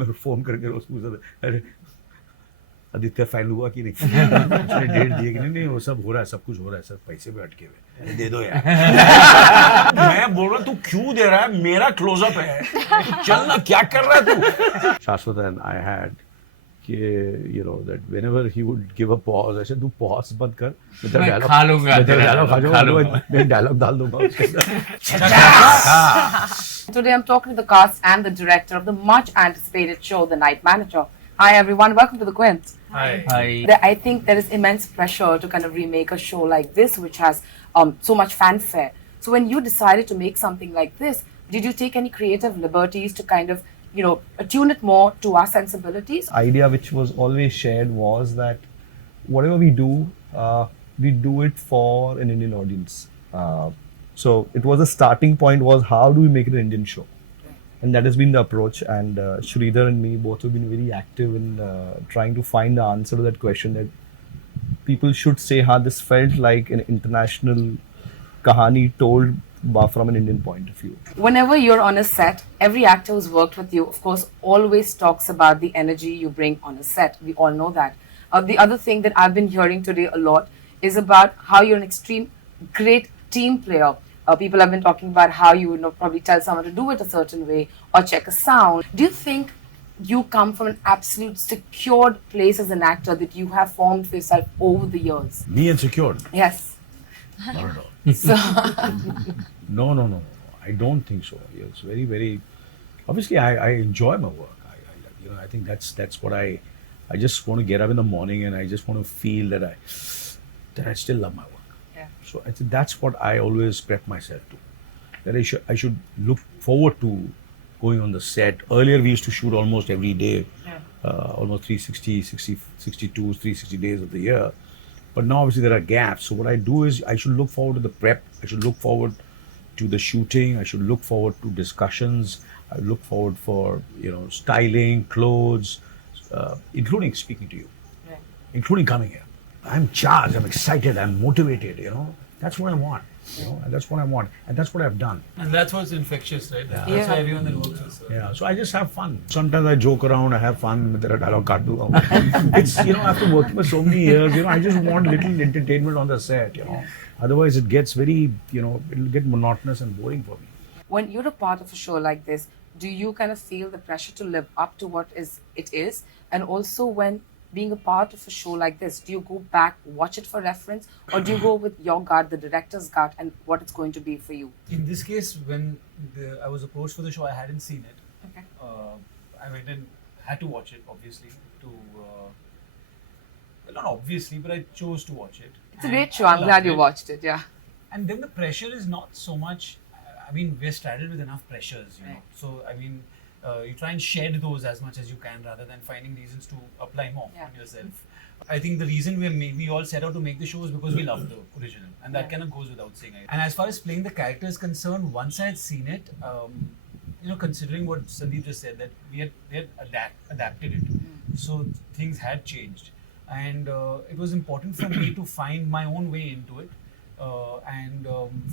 मैं फोन करके रोज पूछता था, अरे आदित्य फाइनल हुआ कि नहीं, उसने डेट दी कि नहीं, वो सब हो रहा है, सब कुछ हो रहा है, सब पैसे भी अटके हुए, दे दो यार। मैं बोल रहा तू क्यों दे रहा है, मेरा क्लोजअप है, तू चल ना, क्या कर रहा है तू। शाश्वत एंड आई हैड कि you know that whenever he would give a pause, ऐसे तू पॉज मत कर, मैं तेरा डायलॉग खा लूंगा, मैं तेरा डायलॉग खा जाऊंगा, मैं डायलॉग डाल दूंगा उसके अंदर। Today I'm talking to the cast and the director of the much anticipated show, The Night Manager. Hi everyone, welcome to the Quint. Hi. I think there is immense pressure to kind of remake a show like this, which has so much fanfare. So when you decided to make something like this, did you take any creative liberties to kind of, attune it more to our sensibilities? Idea which was always shared was that whatever we do it for an Indian audience. So it was the starting point was how do we make it an Indian show? And that has been the approach, and Sridhar and me both have been very active in trying to find the answer to that question, that people should say how this felt like an international kahani told from an Indian point of view. Whenever you're on a set, every actor who's worked with you, of course, always talks about the energy you bring on a set. We all know that. The other thing that I've been hearing today a lot is about how you're an extreme great team player. People have been talking about how you would probably tell someone to do it a certain way or check a sound. Do you think you come from an absolute secured place as an actor that you have formed for yourself over the years? Me unsecured? Yes. Not at all. So, No. I don't think so. It's very, very. Obviously, I enjoy my work. I think that's what I just want to get up in the morning and I just want to feel that I still love my work. yeah. So I think that's what I always prep myself to. That I should look forward to going on the set. Earlier we used to shoot almost every day, almost 360, 60, 62, 360 days of the year. But now obviously there are gaps. So what I do is I should look forward to the prep. I should look forward to the shooting. I should look forward to discussions. I look forward for styling, clothes, including speaking to you, Right. including coming here. I'm charged. I'm excited. I'm motivated. That's what I want. And that's what I want, and that's what I've done. And that's what's infectious, right? That's Yeah. why everyone that works with. Yeah, so I just have fun. Sometimes I joke around, I have fun. मैं तेरा dialogue काट दूँगा. It's after working for so many years, I just want little entertainment on the set. Otherwise it gets very, it'll get monotonous and boring for me. When you're a part of a show like this, do you kind of feel the pressure to live up to what it is? And also when being a part of a show like this, do you go back, watch it for reference, or do you go with your gut, the director's gut, and what it's going to be for you? In this case, when I was approached for the show, I hadn't seen it. Okay. I went and had to watch it, obviously. Well, not obviously, but I chose to watch it. It's a great show. I'm glad you watched it. Yeah. And then the pressure is not so much. I mean, we're straddled with enough pressures, Right. So I mean, you try and shed those as much as you can, rather than finding reasons to apply more on yourself. I think the reason we all set out to make the show is because we love the original, and that kind of goes without saying. And as far as playing the character is concerned, once I had seen it, considering what Sandeep just said, that we had adapted it, so things had changed, and it was important for me to find my own way into it. And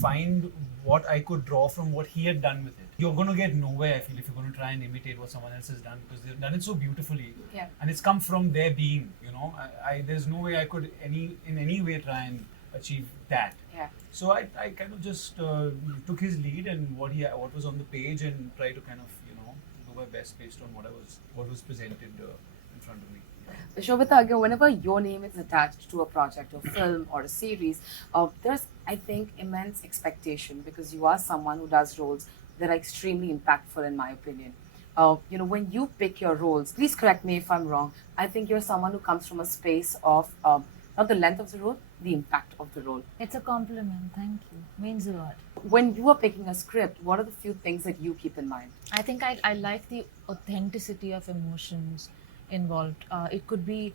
find what I could draw from what he had done with it. You're going to get nowhere, I feel, if you're going to try and imitate what someone else has done, because they've done it so beautifully. Yeah. And it's come from their being, there's no way I could in any way try and achieve that. Yeah. So I kind of just took his lead and what was on the page and tried to kind of, do my best based on what was presented in front of me. Sobhita, again, whenever your name is attached to a project or film or a series, there's, I think, immense expectation because you are someone who does roles that are extremely impactful, in my opinion. When you pick your roles, please correct me if I'm wrong, I think you're someone who comes from a space of not the length of the role, the impact of the role. It's a compliment, thank you. Means a lot. When you are picking a script, what are the few things that you keep in mind? I think I like the authenticity of emotions involved. It could be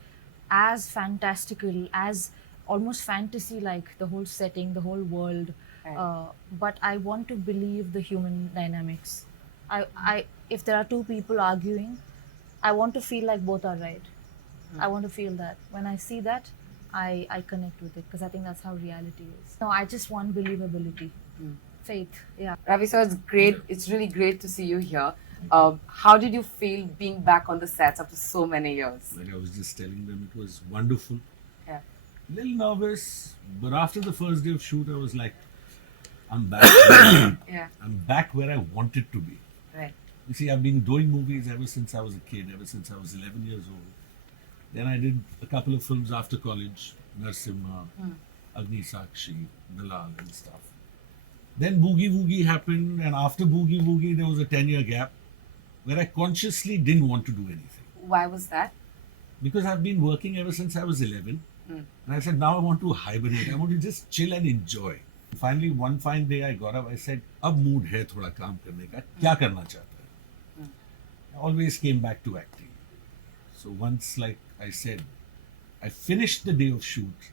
as fantastical, as almost fantasy like, the whole setting, the whole world. Right. But I want to believe the human dynamics. If there are two people arguing, I want to feel like both are right. I want to feel that. When I see that, I connect with it because I think that's how reality is. No, I just want believability, faith. Yeah. Ravi sir, it's great. It's really great to see you here. How did you feel being back on the sets after so many years? Like I was just telling them, it was wonderful. Yeah. Little nervous, but after the first day of shoot, I was like, I'm back. Yeah. I'm back where I wanted to be. Right. You see, I've been doing movies ever since I was a kid, ever since I was 11 years old. Then I did a couple of films after college, Narsimha, Agni Sakshi, Dalal and stuff. Then Boogie Woogie happened, and after Boogie Woogie, there was a 10-year gap where I consciously didn't want to do anything. Why was that? Because I've been working ever since I was 11. And I said, now I want to hibernate. I want to just chill and enjoy. Finally, one fine day I got up, I said, अब mood है थोड़ा काम करने का, क्या करना चाहता है? I always came back to acting. So once, like I said, I finished the day of shoot.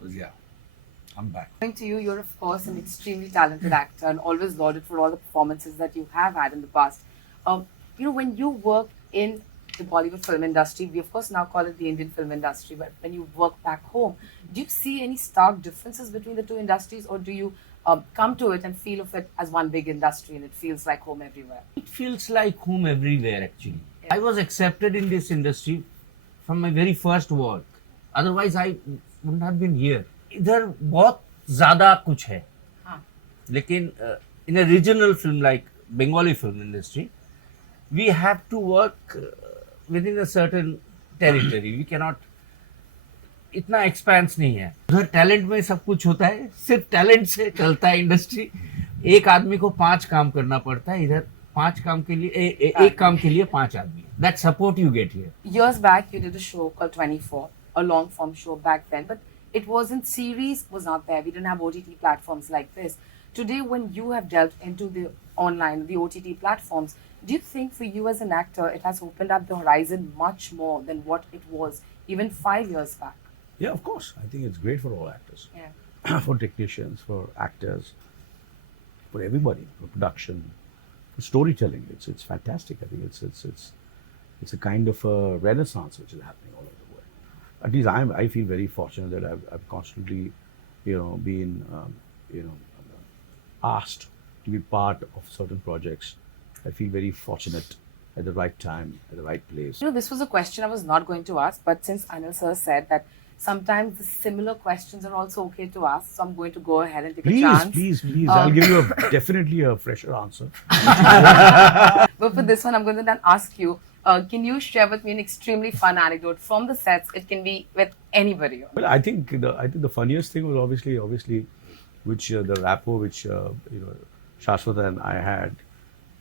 I was, I'm back. Coming to you, you're of course an extremely talented actor and always lauded for all the performances that you have had in the past. When you work in the Bollywood film industry, we of course now call it the Indian film industry, but when you work back home, do you see any stark differences between the two industries, or do you come to it and feel of it as one big industry and it feels like home everywhere? It feels like home everywhere actually. I was accepted in this industry from my very first work. Otherwise I wouldn't have been here. इधर बहुत ज़्यादा कुछ है. लेकिन in a regional film like Bengali film industry, we have to work within a certain territory. We cannot, इतना expense नहीं है. उधर टैलेंट में सब कुछ होता है, सिर्फ टैलेंट से चलता है इंडस्ट्री. एक आदमी को 5 काम करना पड़ता है, इधर 5 काम के लिए एक काम के लिए 5 आदमी. That support you get here. Years back, you did a show called 24, a long form show back then, but it wasn't series, was not there. We didn't have OTT platforms like this. Today, when you have delved into the online, the OTT platforms, do you think for you as an actor, it has opened up the horizon much more than what it was even 5 years back? Yeah, of course. I think it's great for all actors. Yeah. For technicians, for actors, for everybody, for production, for storytelling. It's fantastic. I think it's a kind of a renaissance which is happening all over the world. At least I feel very fortunate that I've constantly, been asked to be part of certain projects. I feel very fortunate at the right time, at the right place. This was a question I was not going to ask, but since Anil sir said that sometimes the similar questions are also okay to ask, so I'm going to go ahead and take a chance. Please. I'll give you definitely a fresher answer. But for this one, I'm going to then ask you, can you share with me an extremely fun anecdote from the sets? It can be with anybody. Well, I think the funniest thing was obviously, which the rapport which Shashwata and I had.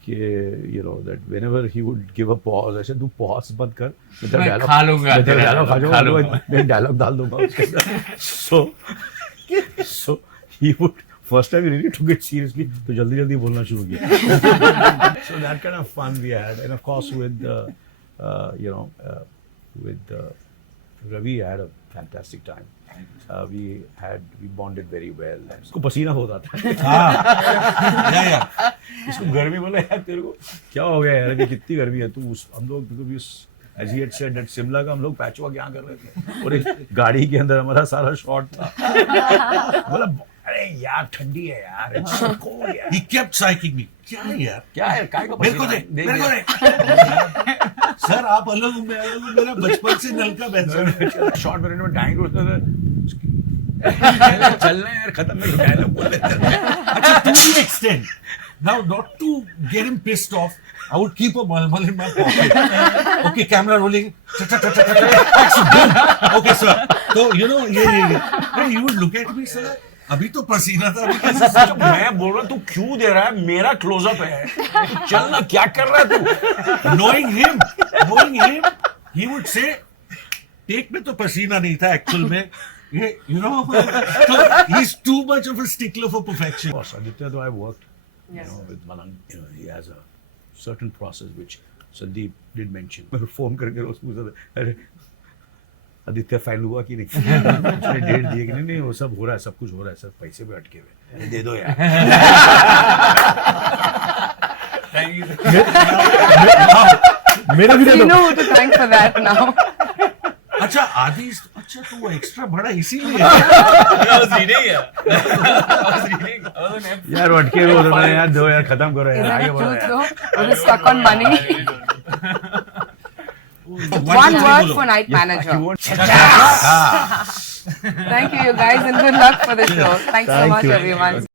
That whenever he would give a pause, I said, "Do pause, बंद कर." मैं खा लूँगा, मैं dialogue डाल दूँगा उसके अंदर. So he would. First time he really took it seriously, तो जल्दी बोलना शुरू किया. So that kind of fun we had, and of course with Ravi, I had a fantastic time. We bonded very well. इसको पसीना बहुत आता है. इसको गर्मी बोला यार तेरे को क्या हो गया यार अभी कितनी गर्मी है तू हम लोग as he had said that Shimla का हम लोग पैच वर्क यहाँ कर रहे थे और एक गाड़ी के अंदर हमारा सारा शॉट था. बोला अरे यार ठंडी है यार. It's so cold यार. He kept psyching me. क्या है यार काय का मेरे को दे सर आप अलग हूँ मैं अलग हूँ. मेरा बचपन से नल का बैठ शॉर्ट मिनट में डाइंग होता था. चलना यार खत्म में डायलॉग बोल लेते थे. अच्छा to the extent. Now, not to get him pissed off, I would keep a malmal in my pocket. Okay, camera rolling. Action, boom. Okay, sir. So, he would look at me, sir. अभी तो पसीना था अभी कैसे. मैं बोल रहा तू क्यों दे रहा है मेरा क्लोजअप है चल ना क्या कर रहा है तू. knowing him he would say take में तो पसीना नहीं था एक्चुअल में. So he's too much of a stickler for perfection. Of course, Aditya, though I worked with Malang, he has a certain process which Sandeep did mention. मैं phone करके रोज पूछता था अरे आदित्य फाइल हुआ कि नहीं. उसने डेट दिए कि नहीं वो सब हो रहा है सब कुछ हो रहा है सब पैसे भी अटके हुए दे दो यार. Thank you. मेरा भी दे दो. You know who to thank for that now. अच्छा आदि अच्छा तो वो एक्स्ट्रा बड़ा इसीलिए I was reading, yeah. I was reading. I was on F. यार अटके हुए होते हैं यार, दो यार खत्म करो यार, Isn't आगे it बढ़ो truth यार. though? We're stuck on money. I really don't know. One word for night manager. You won't- Thank you, you guys, and good luck for the show. Thanks so Thank much, you. everyone.